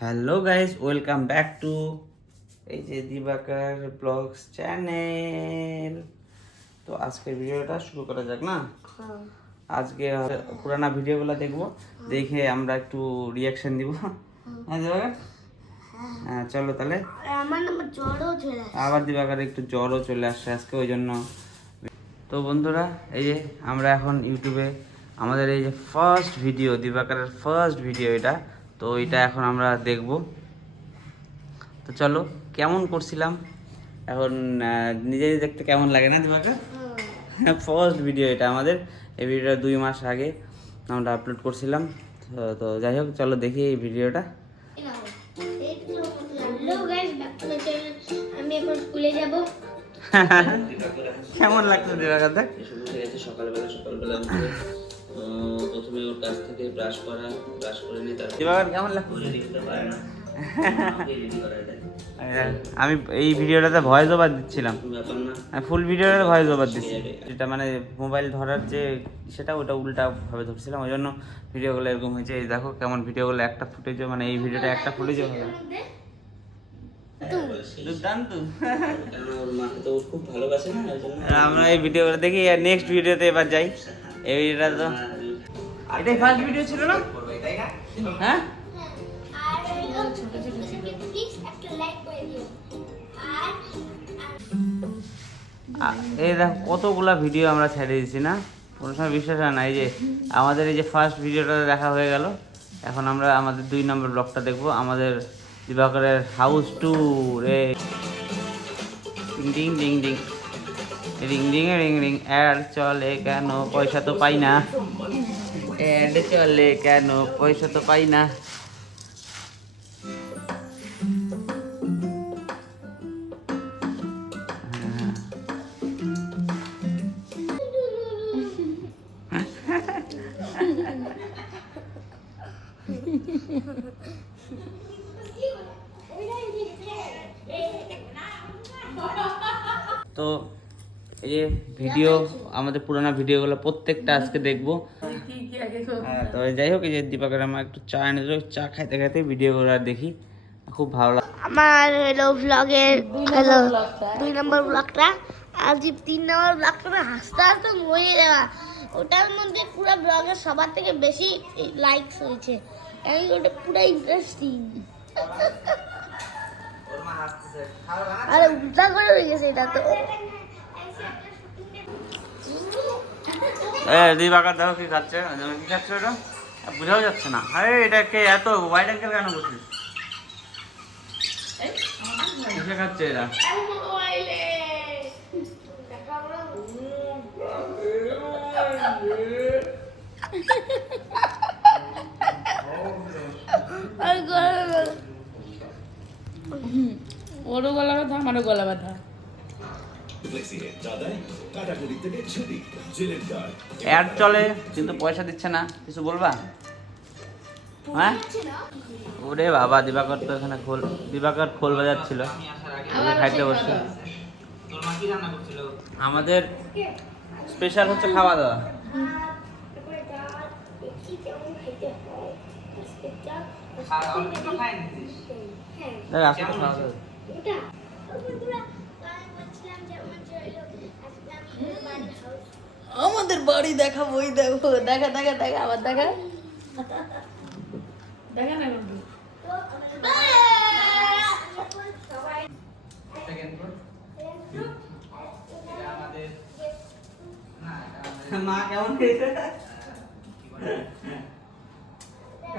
Hello guys, welcome back to এই যে দিবাকর blogs channel. তো আজকের ভিডিওটা শুরু করা যাক না। আজকে পুরানা ভিডিওগুলো দেখবো, দেখে আমরা একটু রিয়াকশন দিব। হ্যাঁ দিবাকর, হ্যাঁ চলো তাহলে। আবার দিবাকর একটু জ্বরও চলে আসছে আজকে, ওই জন্য। তো বন্ধুরা, এই যে আমরা এখন ইউটিউবে আমাদের এই যে ফার্স্ট ভিডিও, দিবাকরের ফার্স্ট ভিডিও এটা, তো এটা এখন আমরা দেখব। তো চলো, কেমন করছিলাম এখন নিজেই দেখতে কেমন লাগে না দিবাকর? ফার্স্ট ভিডিও এটা আমাদের। এই ভিডিওটা 2 মাস আগে আমরা আপলোড করছিলাম। তো যাই হোক, চলো দেখি এই ভিডিওটা। আমি এখন স্কুলে যাব। কেমন লাগছে দিবাকর? দেখ, সকালবেলা প্রথমে ওর কাছ থেকে ব্রাশ করে নিয়ে তারপর দিবাকর কেমন লাগছে? রেডি হতে পারে না, রেডি করায় দেয়। আমি এই ভিডিওটাতে ভয়েস ওভার দিচ্ছিলাম, ব্যাপার না, ফুল ভিডিওটাতে ভয়েস ওভার দিচ্ছি। যেটা মানে মোবাইল ধরার যে সেটা, ওটা উল্টা ভাবে ধরছিলাম, ওই জন্য ভিডিওগুলো এরকম হয়েছে। এই দেখো কেমন ভিডিওগুলো, একটা ফুটেজও মানে এই ভিডিওটা একটা ফুটেজও হবে। দুর্দান্ত। কেন ওর মাকে তো ও খুব ভালোবাসে না, ওই জন্য আমরা এই ভিডিওগুলো দেখি, আর নেক্সট ভিডিওতে এবার যাই। এই ভিডিওটা তো এটাই ফার্স্ট ভিডিও ছিল না? হ্যাঁ, এই দেখো কতগুলা ভিডিও আমরা ছেড়ে দিয়েছি না, কোনো সময় বিশ্বাস হয় না। এই যে আমাদের এই যে ফার্স্ট ভিডিওটা দেখা হয়ে গেল, এখন আমরা আমাদের 2 নম্বর ব্লগটা দেখবো, আমাদের দিবাকরের house tour. Ding ding ding ring ding ring ring, ad চলে কেন, পয়সা তো পাই না। অ্যাড চলে কেন, পয়সা তো পাই না। তো এই যে ভিডিও, আমাদের পুরানো ভিডিওগুলো প্রত্যেকটা আজকে দেখবো। হ্যাঁ, তো যাই হোক, এই যে দীপাকের আমার একটু চা এনে দিল, চা খাইতে খাইতে ভিডিওগুলো আর দেখি, খুব ভালো লাগে। আমার হলো ব্লগের 2 নম্বর ব্লগটা। আজ 3 নম্বর ব্লগটা না হাসতে হাসতে মরে যাওয়া। ওটার মধ্যে পুরো ব্লগের সবার থেকে বেশি লাইকস হয়েছে, কারণ ওটা পুরো ইন্টারেস্টিং। আরে উল্টা করে হয়ে গেছে এটা তো। দীপাকার দেখো কি খাচ্ছে, কি খাচ্ছে ওটা বোঝাও যাচ্ছে না। আরে এটাকে এত ওয়াইড অ্যাঙ্গেল কেন করছিস? কিসে খাচ্ছে এরা? ওরও গলা ব্যথা, আমারও গলা ব্যথা। অ্যাড চলে কিন্তু পয়সা দিচ্ছে না, কিছু বলবা? হ্যাঁ, ওরে বাবা, দিবাকর তো এখানে দিবাকর খোল বাজাচ্ছিল, খাইতে বসছে। আমাদের স্পেশাল হচ্ছে খাওয়া দাওয়া। দেখ, আজকে তো খাওয়া দাওয়া। আমাদের বাড়ি দেখাবো, ওই দেখো, দেখা দেখা দেখা, আবার দেখা দেখা না বন্ধু। মা কেমন খেয়েছে?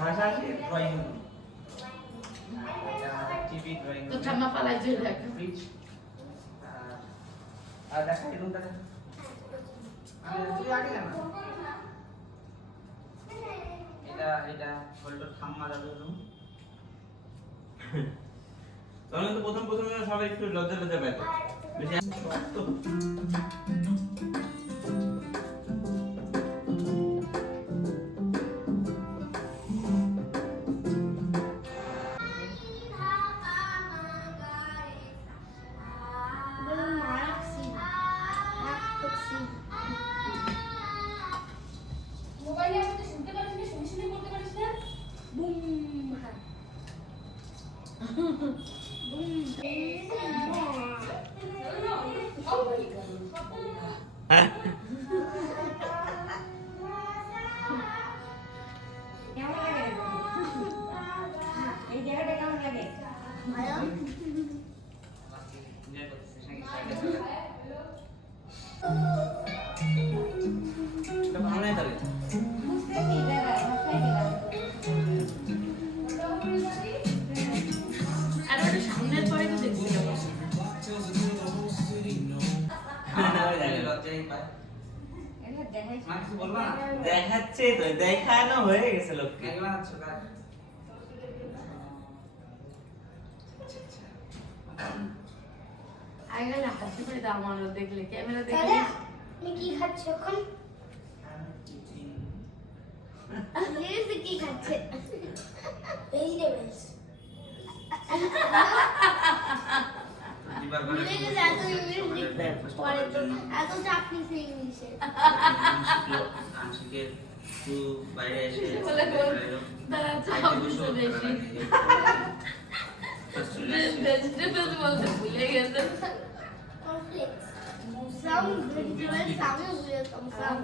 হাসাহাসি ড্রয়িং, টিভি ড্রয়িং, তো ঠাম্মা পালাইছে দেখ। ফ্রিজ, আর দেখা এই রুমটা দেখ। তুই আগে যা না। এটা হলো ঠাম্মা দাদুর রুম। তখন তো প্রথম সবাই একটু লজ্জা লজ্জা পেত বেশি। ভালো নাই তাহলে সামনের পরে তো দেখছিলাম দেখাচ্ছে তো, দেখানো হয়ে গেছে লোককে। আগে না হাসি করে দাও আমার দেখলে ক্যামেরা তাহলে দেখলে আপনি কি খাচ্ছে এখন? লিলিসি কি খাচ্ছে? ভেজিটেবলস। ভুলে গেছে এত ইংলিশ পরে তো এত চাপ নিছে ইংলিশে। আংশিকের একটু বাইরে এসে বলে দাঁড়া চাপ দিতে বেশি ভেজিটেবলস বলতে ভুলে গেছে কমপ্লেক্স। সাম ভেজিটেবলস আমি ভুলে গেলাম সাম।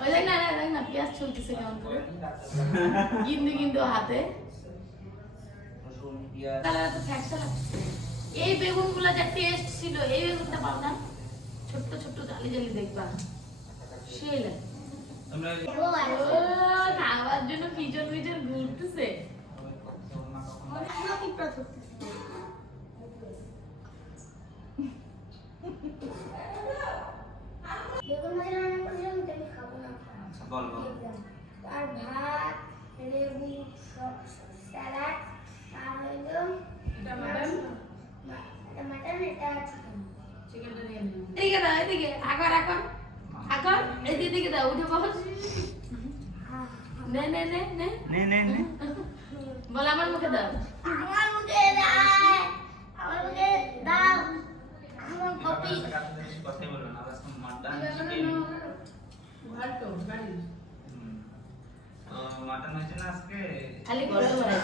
ওই দেখ না দেখ না পেঁয়াজ চলতেছে কেমন করে গিন্দু গিন্দু হাতে তাহলে তো ফ্যাকশন লাগছে এই বেগুনগুলো যা টেস্ট ছিল এই বেগুনটা পাও না ছোট্ট ছোট্ট জালি জালি দেখবা সেই লাগে খাওয়ার জন্য পিছন পিছন ঘুরতেছে বেগুন ভাজা রান্না করেছিলাম তো আমি খাবো না। বল বল। আর ভাত, লেবু, স্যালাড, আর হইলো মাটন, এটা চিকেন। এদিকে দাও এদিকে এখন এখন এখন এদিকে দাও উঠে বস নে নে নে নে নে নে নে বল আমার মুখে দাও আমার মুখে দাও, আমার মুখে দাও, আমার কপি। কথাই বলবেন না, আজকে মাটন মাটন হয়েছে না আজকে। খালি গরম করে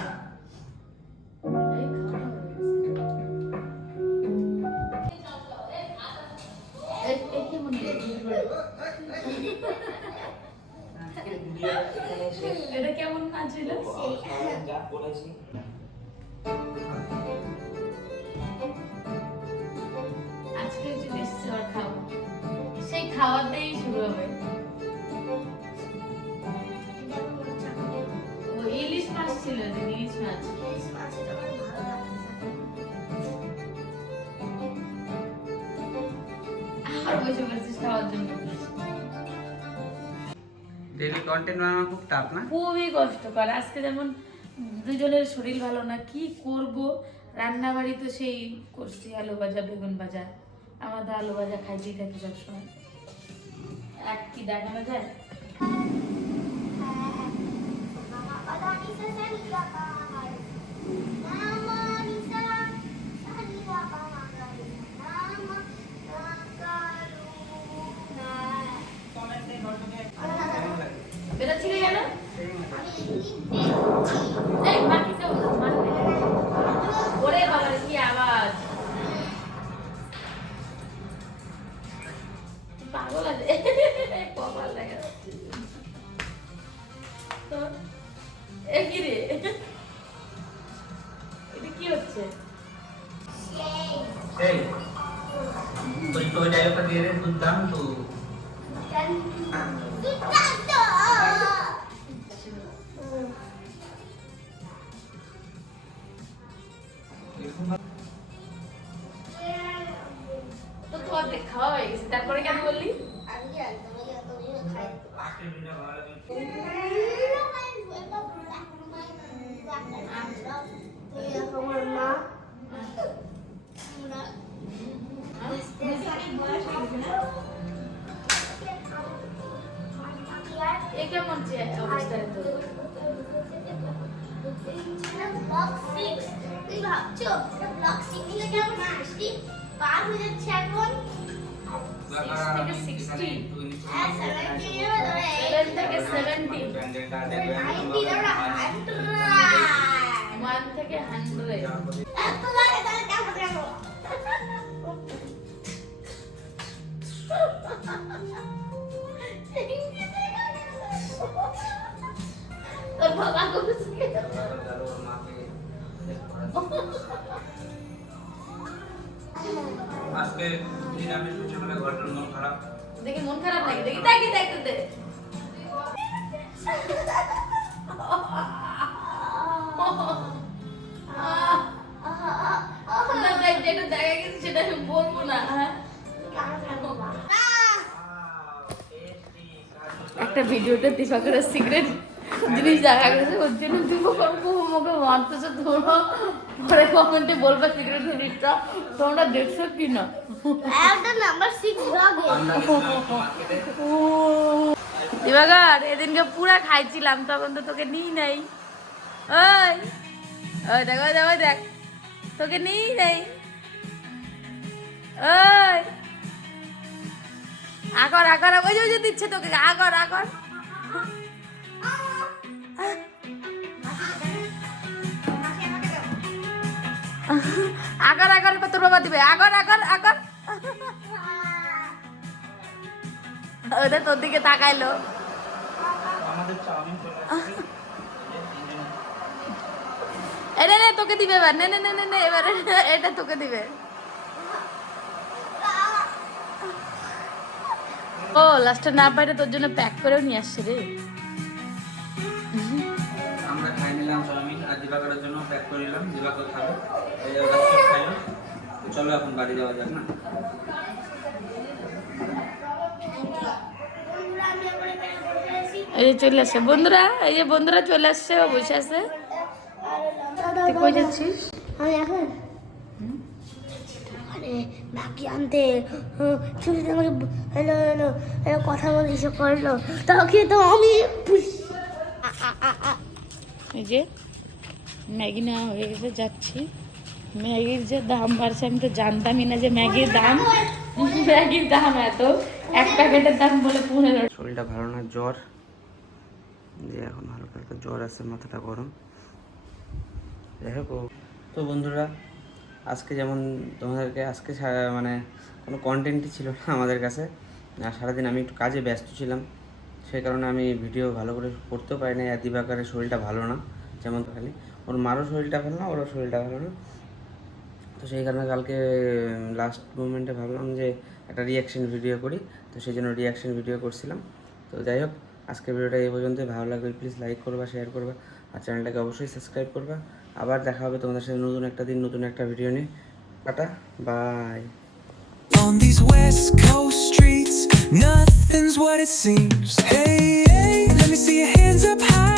এটা কেমন নাচছিল যা করেছি আজকে চলে এসছে ওর খাওয়া সেই খাওয়াতেই শুরু হবে ও ইলিশ মাছ ছিল যে ইলিশ মাছ আর বসে বসেছিস খাওয়ার জন্য ডেইলি কন্টেন্ট বানানো খুব টাফ না? খুবই কষ্টকর আজকে যেমন দুজনের শরীর ভালো না কি করব রান্না বাড়ি তো সেই করছি আলু ভাজা বেগুন ভাজা আমাদের আলু ভাজা খাইতেই থাকি সবসময় এক কি দেখানো যায় বেরোচ্ছিল কেন এই বাকিটা মারবে ওরে বাবা কি আওয়াজ পাগল আছে কপাল লাগা তো এ কি রে এটা কি হচ্ছে এই ওই ডায়লগটা দিয়ে দে, দুর্দান্ত। তো তোমার খাওয়া হয়ে গেছে তারপরে কেন বললি তোমার মা এ কেমন অবস্থা রে তোর ব্লক 6 তুই ভাবছো ব্লক 6 থেকে কেমন 60 পার হয়ে যাচ্ছে এখন 6 থেকে 60 হ্যাঁ 70 এর ধরে 7 থেকে 70 ব্র্যান্ডেডটা দেখবেন 90 আমরা বাবা করছে আজকে নিরামিষ সকালে ঘরটার মন খারাপ। দেখি মন খারাপ লাগে, দেখি দেখি দেখতে দে। না দেখ, যেটা দেখা গেছে সেটা আমি বলবো না। হ্যাঁ একটা ভিডিওতে দিবাকরের সিক্রেট জিনিস দেখা গেছে, ওর জন্য দিবাকর মুখে মারতেছে। তোমরা পরে কমেন্টে বলবে সিক্রেট জিনিসটা তোমরা দেখছো কি না। একটা নাম্বার 6 ব্লগে দিবাকর এদিনকে পুরা খাইছিলাম, তখন তো তোকে নিই নাই। ওই ওই দেখ ওই দেখ ওই দেখ, তোকে নিই নাই। ওই আগর আগর, ওই যে ওই যে দিচ্ছে তোকে, আগর আগর। আগর আগর তোর বাবা দিবে, আগর আগর আগর। ওটা তোর দিকে তাকাইলো। আমাদের চাউমিন চলে আসছে। এরে রে তোকে দিবে এবার, নে নে নে নে নে, এবার এটা তোকে দিবে। ও লাস্টে না পাইলে তোর জন্য প্যাক করেও নিয়ে আসছে রে। আমরা খাই নিলাম চাউমিন, আর দিবাকরের জন্য প্যাক করে নিলাম। দিবাকর খাবে, এই ওটা ঠিক খাইলো। তো চলো এখন বাড়ি যাওয়া যাক না। এই যে চলে আসছে বন্ধুরা, এই যে বন্ধুরা চলে আসছে, ও বসে আছে। তুই কই যাচ্ছিস? আমি এখন মানে ম্যাগি আনতে ছুটিতে আমাকে হ্যালো হ্যালো হ্যালো কথা বলে এসে করলো, তাকে তো আমি এই যে ম্যাগি নেওয়া হয়ে গেছে, যাচ্ছি। ম্যাগির যে দাম বাড়ছে, আমি তো জানতামই না যে ম্যাগির দাম এত। এক প্যাকেটের দাম বলে 15। শরীরটা ভালো না, জ্বর, যে এখন হালকা হালকা জ্বর আছে, মাথাটা গরম। যাই হোক, তো বন্ধুরা আজকে যেমন তোমাদেরকে আজকে মানে কোনো কন্টেন্টই ছিল না আমাদের কাছে, আর সারাদিন আমি একটু কাজে ব্যস্ত ছিলাম, সেই কারণে আমি ভিডিও ভালো করে করতেও পারি না। আর দিবাকরের শরীরটা ভালো না, যেমন খালি ওর মারও শরীরটা ভালো না, ওরও শরীরটা ভালো না। তো সেই কারণে কালকে লাস্ট মোমেন্টে ভাবলাম যে একটা রিয়াকশন ভিডিও করি, তো সেই জন্য রিয়াকশন ভিডিও করছিলাম। তো যাই হোক, আজকের ভিডিওটা এই পর্যন্তই। ভালো লাগলে প্লিজ লাইক করবা, শেয়ার করবা, আর চ্যানেলটাকে অবশ্যই সাবস্ক্রাইব করবা। আবার দেখা হবে তোমাদের সাথে নতুন একটা দিন, নতুন একটা ভিডিও নিয়ে। টাটা, bye. On these West Coast streets, nothing's what it seems. Hey, hey, let me see your hands up high.